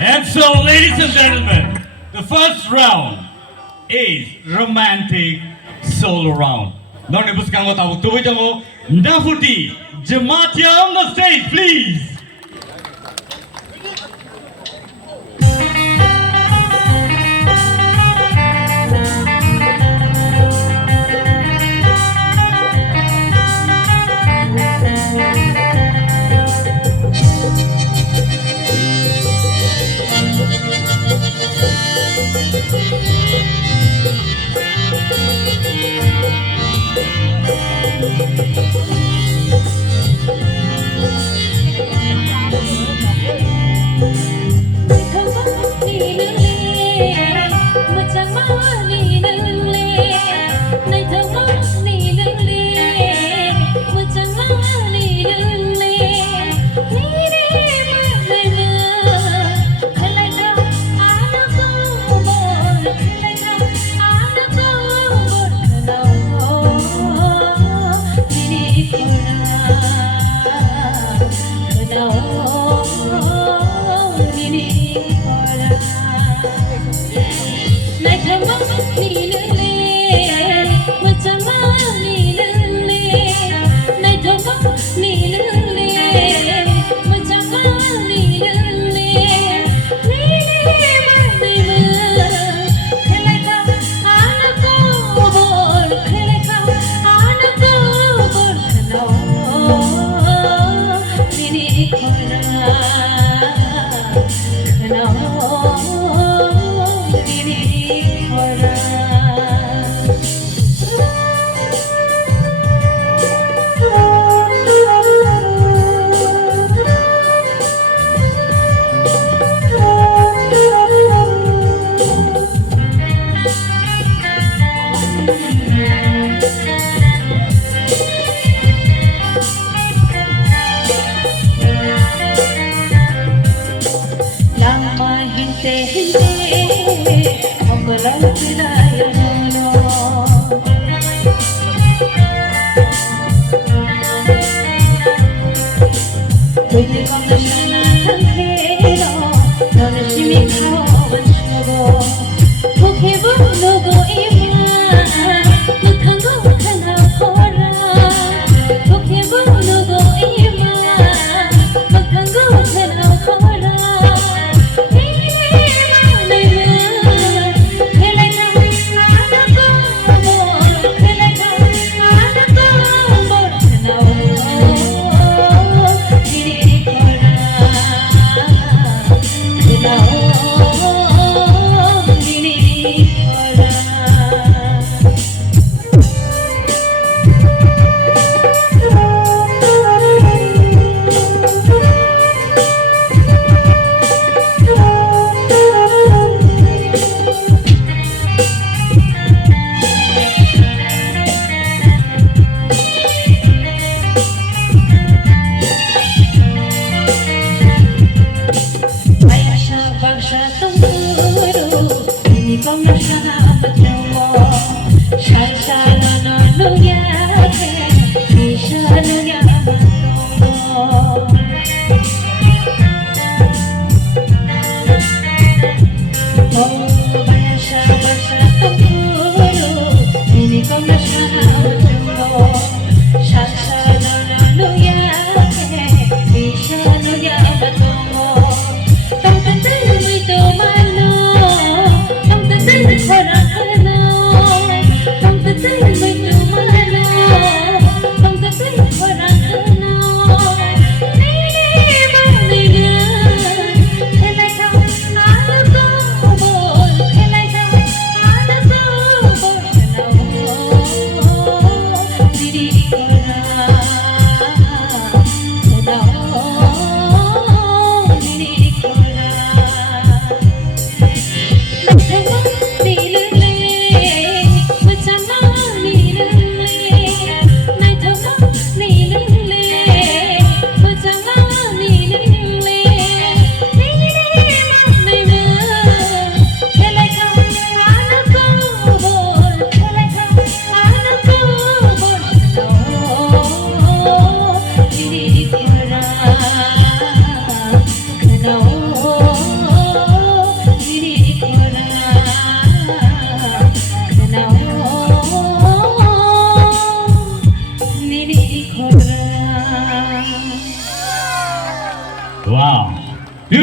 And so, ladies and gentlemen, the first round is romantic solo round. None of us can go to naphuti. Jamatia on the stage, please.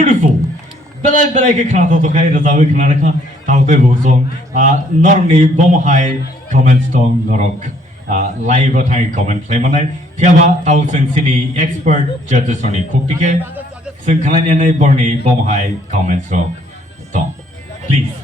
beautiful. Belai ke khana to khai razawi khana rakha taute bosong norni bomhai comments tong norok live thai comment lemanai thiaba thousand sini expert judges oni khoktike sing khana ne borni bomhai comments ro tong please